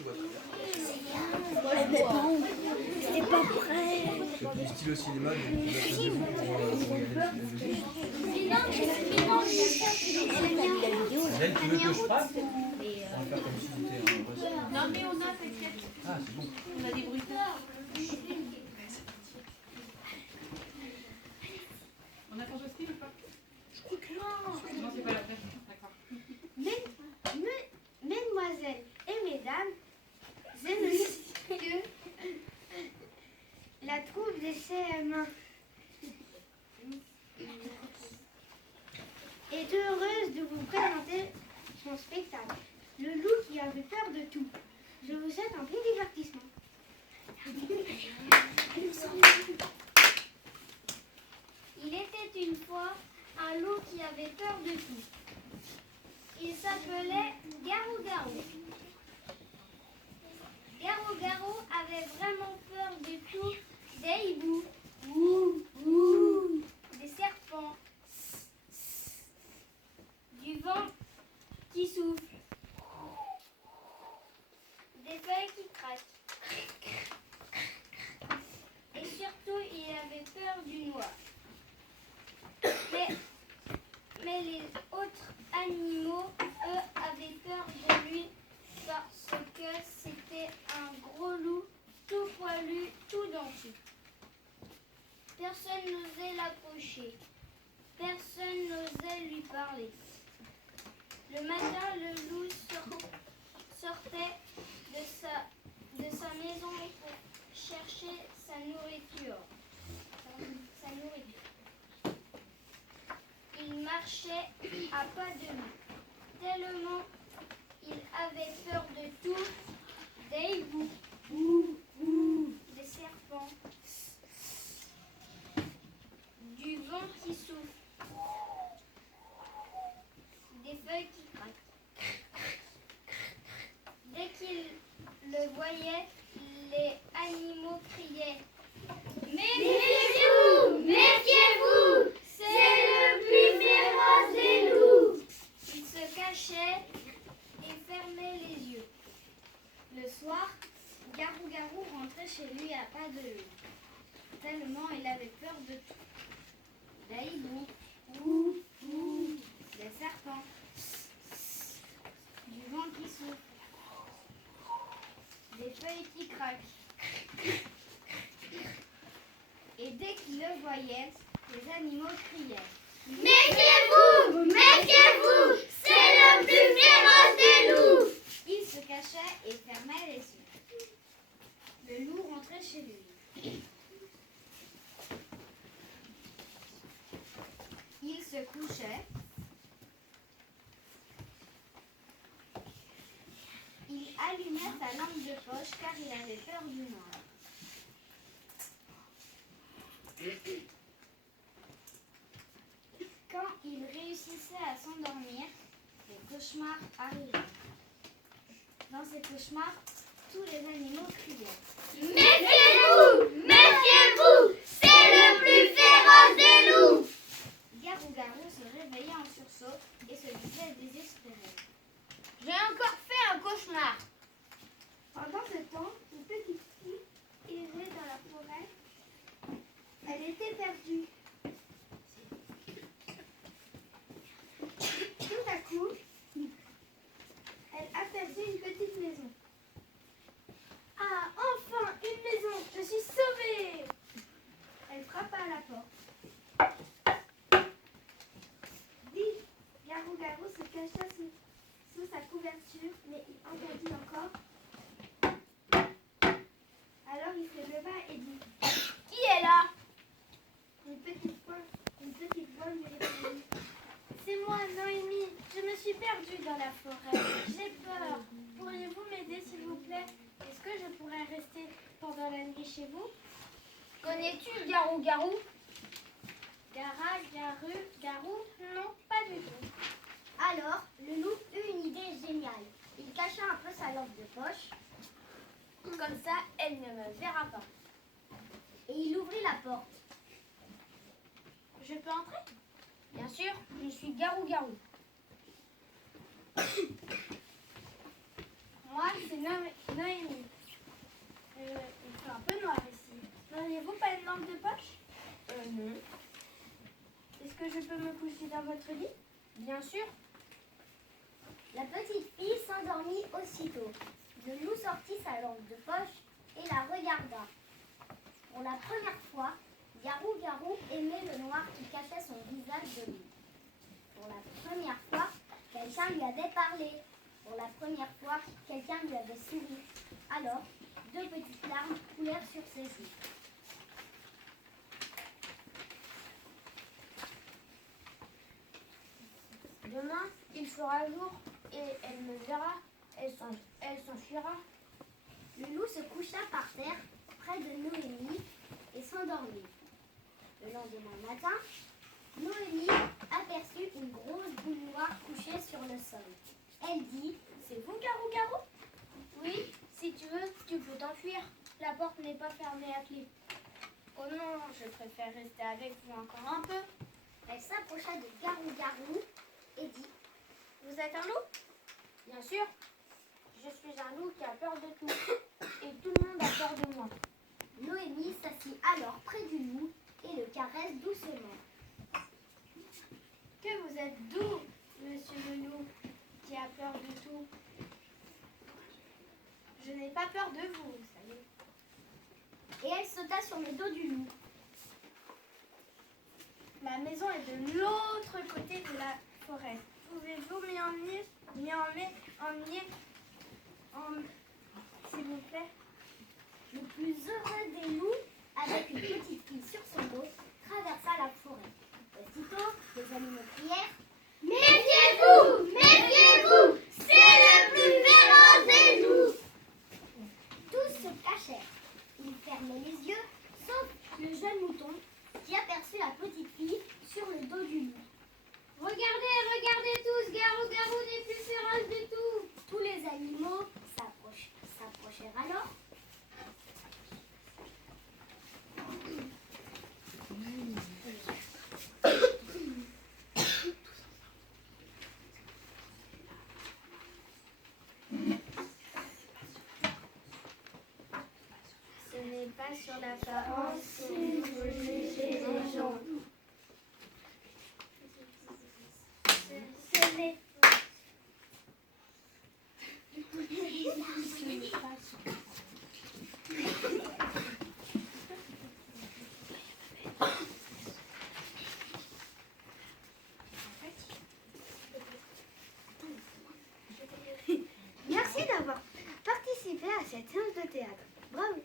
tu vois très bien. C'est pas prêt. C'est du style au cinéma, donc on va se debout pour regarder le film. Hélène, tu veux que je passe? On va faire comme si c'était un vrai cinéma. Non mais on a peut-être. Ah, c'est bon. On a des bruitages. On a ton Jocelyne ou pas? Je crois que non. Non, c'est pas la peine. D'accord. Mesdemoiselles et mesdames, je ne sais que la troupe de CM1 est heureuse de vous présenter son spectacle, Le loup qui avait peur de tout. Je vous souhaite un bon divertissement. Il était une fois un loup qui avait peur de tout. Il s'appelait Garou-Garou. Garou-Garou avait vraiment peur de tout, des hiboux, des serpents, du vent qui souffle, des feuilles qui craquent. Et surtout, il avait peur du noir. Mais les autres animaux, eux, avaient peur de lui parce que c'était un gros loup, tout poilu, tout dentu. Personne n'osait l'approcher. Personne n'osait lui parler. Le matin, le loup sortait de sa maison pour chercher sa nourriture. Il marchait à pas de loup, tellement il avait peur de tout, des hiboux, des serpents, du vent qui souffle, des feuilles qui craquent. Dès qu'il le voyait, les animaux criaient « Méfiez-vous! Méfiez-vous! C'est le plus féroce des loups !» Il se cachait et fermait les yeux. Le soir, Garou-Garou rentrait chez lui à pas de loup, tellement il avait peur de tout. Des hiboux, des serpents, du vent qui souffle, des feuilles qui craquent. Et dès qu'il le voyait, les animaux criaient « Méfiez-vous! Méfiez-vous! C'est le plus féroce des loups !» Il se cachait et fermait les yeux. Le loup rentrait chez lui. Il se couchait. Il allumait sa lampe de poche car il avait peur du noir. Quand il réussissait à s'endormir, les cauchemars arrivaient. Dans ces cauchemars, tous les animaux criaient « Méfiez-vous! Méfiez-vous! C'est le plus féroce des loups !» Garou-Garou se réveillait en sursaut et se disait désespéré « J'ai encore fait un cauchemar !» Pendant ce temps, une petite fille errait dans la forêt. Elle était perdue. Tout à coup, elle aperçut une petite maison. Ah, enfin, une maison! Je suis sauvée! Elle frappa à la porte. Vite! Garou-Garou se cacha sous sa couverture, mais il entendit encore. Alors il se leva et dit « Qui est là ?» Une petite voix lui répondit « C'est moi, Noémie. Je me suis perdue dans la forêt. J'ai peur. Pourriez-vous m'aider, s'il vous plaît? Est-ce que je pourrais rester pendant la nuit chez vous? Connais-tu Garou-Garou? Garou? Non, pas du tout. » Alors, le loup eut une idée géniale. Il cacha un peu sa lampe de poche. Comme ça, elle ne me verra pas. Et il ouvrit la porte. Je peux entrer? Bien sûr, je suis Garou-Garou. Moi, c'est Noémie. Il fait un peu noir ici. N'auriez-vous pas une lampe de poche? Non. Est-ce que je peux me coucher dans votre lit? Bien sûr. La petite fille s'endormit aussitôt. Le loup sortit sa lampe de poche et la regarda. Pour la première fois, Garou-Garou aimait le noir qui cachait son visage de loup. Pour la première fois, quelqu'un lui avait parlé. Pour la première fois, quelqu'un lui avait souri. Alors, 2 petites larmes coulèrent sur ses joues. Demain, il fera jour et elle me verra. Elle s'enfuira. Le loup se coucha par terre près de Noémie et s'endormit. Le lendemain matin, Noémie aperçut une grosse boule noire couchée sur le sol. Elle dit: C'est vous, Garou-Garou? Oui, si tu veux, tu peux t'enfuir. La porte n'est pas fermée à clé. Oh non, je préfère rester avec vous encore un peu. Elle s'approcha de Garou-Garou et dit: Vous êtes un loup? Bien sûr. Je suis un loup qui a peur de tout. Et tout le monde a peur de moi. Noémie s'assit alors près du loup et le caresse doucement. Que vous êtes doux, monsieur le loup, qui a peur de tout. Je n'ai pas peur de vous, vous savez. Et elle sauta sur le dos du loup. Ma maison est de l'autre côté de la forêt. Pouvez-vous m'y emmener, s'il vous plaît? Le plus heureux des loups, avec une petite fille sur son dos, traversa la forêt. Aussitôt, les animaux crièrent: Méfiez-vous! Méfiez-vous! C'est le plus féroce des loups! Tous se cachèrent. Ils fermaient les yeux, sauf le jeune mouton qui aperçut la petite fille sur le dos du loup. Regardez, regardez tous, Garou-Garou n'est plus féroce du tout. Tous les animaux s'approchèrent alors. Ce n'est pas sur l'apparence qu'il faut juger les gens. Ce n'est Merci d'avoir participé à cette séance de théâtre. Bravo,